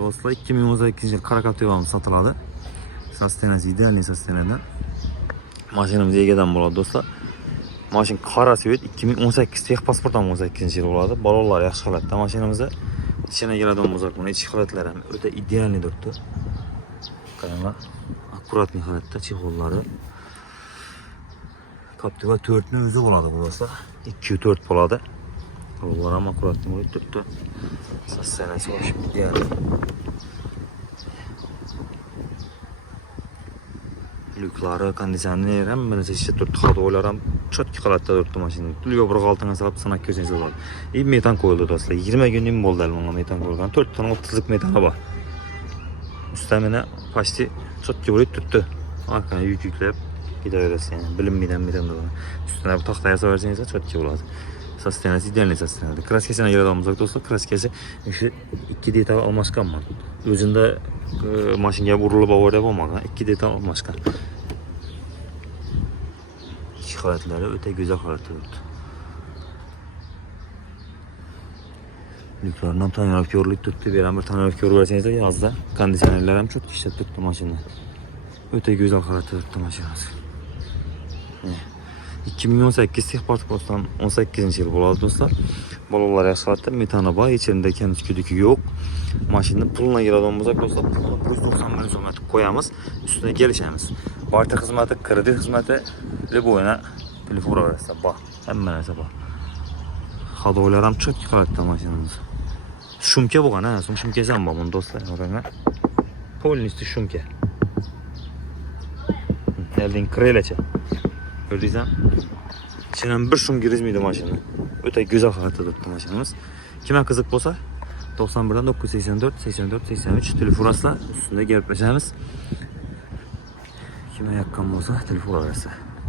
Dostlar 2018 yıl Karakapteva'mız satıldı. Sastenası idealini sasteneden. Maşinimiz Ege'den buladı dostlar. Maşin karası evet 2018 tek pasportdan 18 yıl buladı. Balonlar yaxşı halatda maşinimizi. İçine giradigan bo'lsak, buni ichki holatlari ham o'ta idealni turibdi. Qaranglar, akkuratni holatda chexollari. Captiva 4 ni o'zi bo'ladi bu dostlar. 2-4 bo'ladi. Rollar ham akkuratni bo'lib turibdi. Sassanasi hoş ideal. Lyuklari, konditsioner ham birisi ishda turibdi. Xatolar ham chotki holatda turibdi mashina. Pulga bir qaltinga solib sanab ko'rsangiz bo'ladi. Metan qo'yildi do'stlar. 20 kundan bo'ldi bunga metan qo'yilgan. 4 tona 30lik metani bor. Ustamina почти chotki bo'lib turibdi. Arkana yuk yuklab gidaverasiz yani. Bilinmaydan metan bo'ladi. Ustuna bir taxta yasab bersangiz chotki bo'ladi. Sastenasi idealni sastenadi. Kraskasini ayiradigan bo'lsak do'stlar, kraskasi shu 2 detal almashganman. O'zida mashinaga urilib avariya bo'lmagan, 2 detal almashgan. İç holatlari o'ta go'zal holatda turibdi. Lyuklarni ham tonirovkalik turibdi. Bu ham bir tonirovka urib bersangizlar yozda konditsionerlar ham cho'tki ishlab turibdi mashina. O'ta go'zal holatda turibdi mashinamiz. 2018 tek pasportdan 18 yıl bo'ladi do'stlar. Balonlar yaxshi holatda, metani bor, ichida kemtik yo'q. Mashina puluna keladigan bo'lsak do'stlar, 190 ming so'm qo'yamiz, ustiga kelishamiz. Barcha xizmati, kredit xizmati, любойna telefon uraverasiz, bor. Hamma narsa bor. Xadolar ham chotki holatda mashinamiz. Shumka bo'lgan, ha, shumkasi ham bor buni do'stlar, qaranglar. Полностью shumka. Eldin krelacha. Gördüysen, içinden bir şum girizmiydi maşını. Öte güzel holatda turibdi mashinamiz. Kime qiziq bo'lsa, 91'dan 984 84 83 telefon asla üstünde gelip geçemiz. Kime yakın bo'lsa telefon arası.